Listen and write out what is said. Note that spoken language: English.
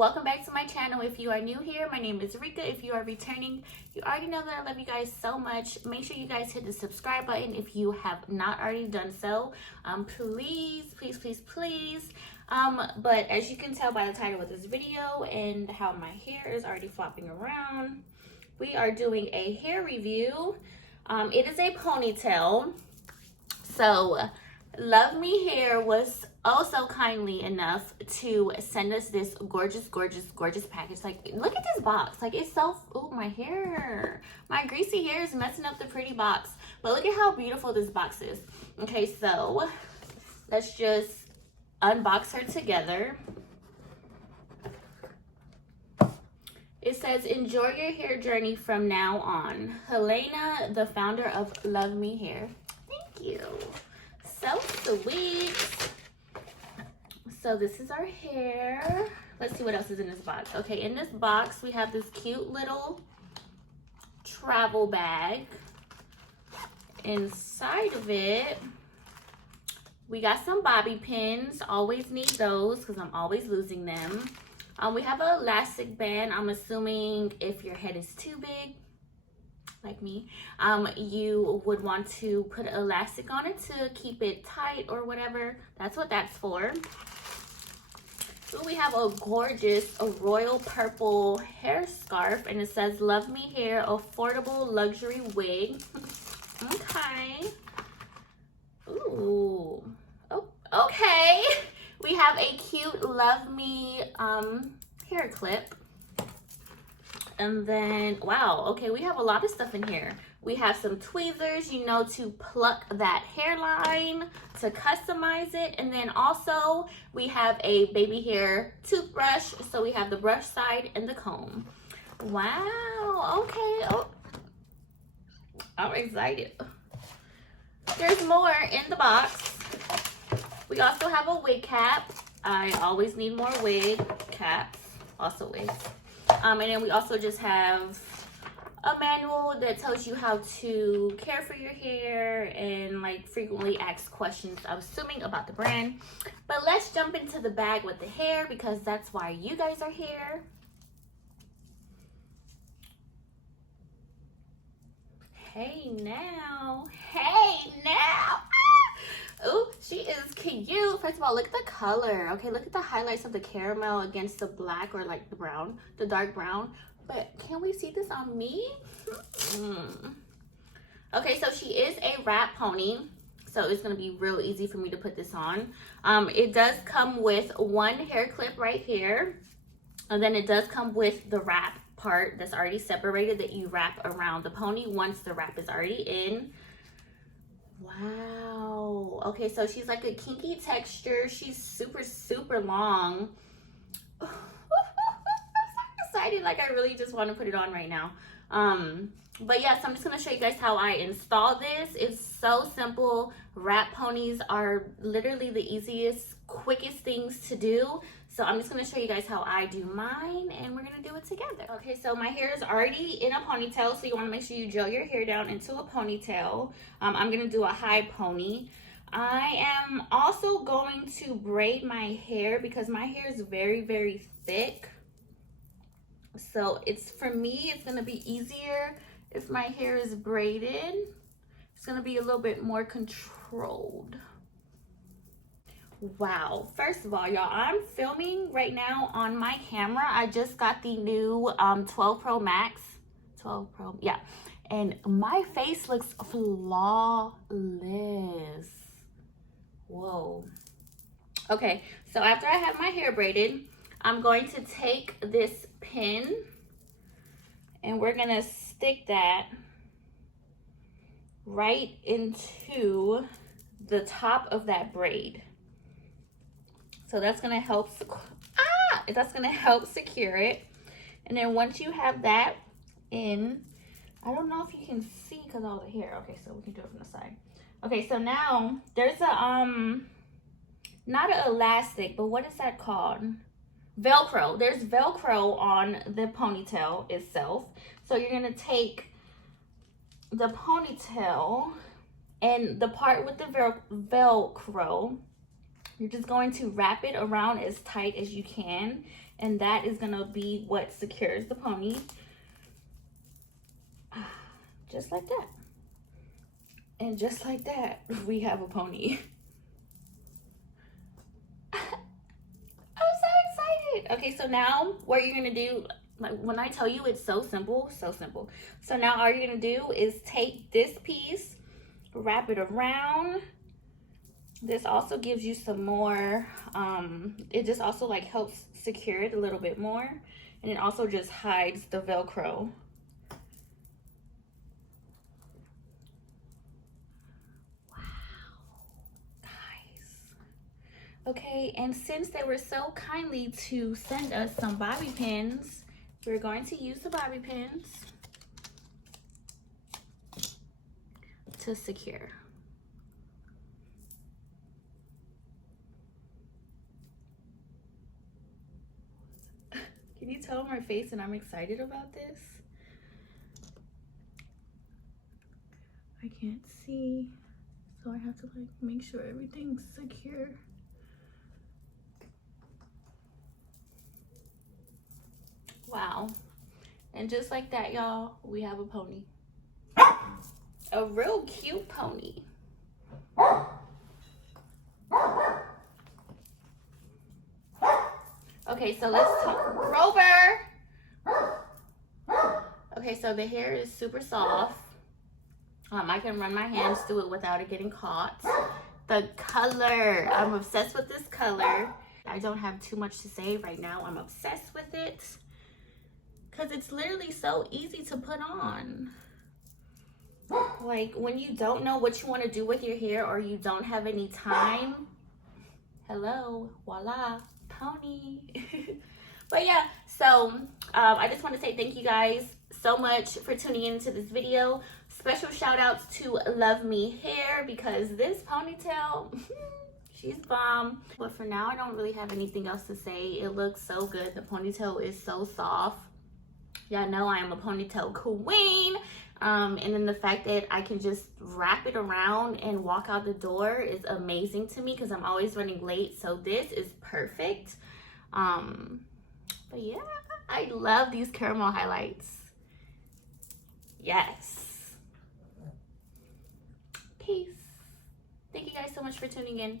welcome back to my channel. If you are new here, my name is Reika. If you are returning, you already know that I love you guys so much. Make sure you guys hit the subscribe button if you have not already done so. Please. But as you can tell by the title of this video and how my hair is already flopping around, we are doing a hair review. It is a ponytail. So LUVME Hair was also kindly enough to send us this gorgeous package. Like, look at this box. Like, it's so, oh, my hair, my greasy hair is messing up the pretty box, but look at how beautiful this box is. Okay, so let's just unbox her together. It says, enjoy your hair journey from now on. Helena, the founder of LUVME Hair. Thank you. So sweet. So this is our hair. Let's see what else is in this box. Okay, in this box we have this cute little travel bag. Inside of it we got some bobby pins. Always need those because I'm always losing them. We have an elastic band. I'm assuming if your head is too big, like me, you would want to put an elastic on it to keep it tight or whatever. That's what that's for. So we have a gorgeous, royal purple hair scarf, and it says LUVME Hair affordable luxury wig. Okay. Ooh. Oh, okay. We have a cute LUVME hair clip. And then, wow, okay, we have a lot of stuff in here. We have some tweezers, you know, to pluck that hairline, to customize it. And then also, we have a baby hair toothbrush. So we have the brush side and the comb. Wow, okay. Oh, I'm excited. There's more in the box. We also have a wig cap. I always need more wig caps, also wigs. And then we also just have a manual that tells you how to care for your hair and like frequently asked questions, I'm assuming, about the brand. But let's jump into the bag with the hair because that's why you guys are here. Hey now. Hey now. Oh, she is cute. First of all, look at the color. Okay, look at the highlights of the caramel against the black or like the brown, the dark brown. But can we see this on me? Okay, so she is a wrap pony. So it's going to be real easy for me to put this on. It does come with one hair clip right here. And then it does come with the wrap part that's already separated that you wrap around the pony once the wrap is already in. Wow. Okay, so she's like a kinky texture. She's super long. I'm so excited. Like, I really just want to put it on right now. But yes, I'm just going to show you guys how I install this. It's so simple. Wrap ponies are literally the easiest, quickest things to do. So I'm just going to show you guys how I do mine, and we're going to do it together. Okay, so my hair is already in a ponytail, so you want to make sure you gel your hair down into a ponytail. I'm going to do a high pony. I am also going to braid my hair because my hair is very thick. So for me, it's going to be easier if my hair is braided. It's going to be a little bit more controlled. Wow, first of all, y'all, I'm filming right now on my camera. I just got the new 12 Pro Max. 12 Pro, yeah. And my face looks flawless. Whoa. Okay, so after I have my hair braided, I'm going to take this pin and we're gonna stick that right into the top of that braid. So that's gonna help, secure it. And then once you have that in, I don't know if you can see because all the hair. Okay, so we can do it from the side. Okay, so now there's a, not an elastic, but what is that called? Velcro. There's Velcro on the ponytail itself. So you're gonna take the ponytail and the part with the Velcro, you're just going to wrap it around as tight as you can. And that is gonna be what secures the pony. Just like that. And just like that, we have a pony. I'm so excited. Okay, so now what you're gonna do, like when I tell you it's so simple, so simple. So now all you're gonna do is take this piece, wrap it around. This also gives you some more, it just also like helps secure it a little bit more. And it also just hides the Velcro. Okay, and since they were so kindly to send us some bobby pins, we're going to use the bobby pins to secure. Can you tell my face and I'm excited about this? I can't see, so I have to like make sure everything's secure. Wow. And just like that, y'all, we have a pony. A real cute pony. Okay, so let's talk. Rover! Okay, so the hair is super soft. I can run my hands through it without it getting caught. The color, I'm obsessed with this color. I don't have too much to say right now. I'm obsessed with it. Because it's literally so easy to put on. Like when you don't know what you want to do with your hair or you don't have any time, hello, voila, pony. But yeah, so I just want to say thank you guys so much for tuning into this video. Special shout outs to LUVME Hair because this ponytail, she's bomb. But for now, I don't really have anything else to say. It looks so good. The ponytail is so soft. Y'all know I am a ponytail queen. And then the fact that I can just wrap it around and walk out the door is amazing to me because I'm always running late. So this is perfect. But yeah, I love these caramel highlights. Yes. Peace. Thank you guys so much for tuning in.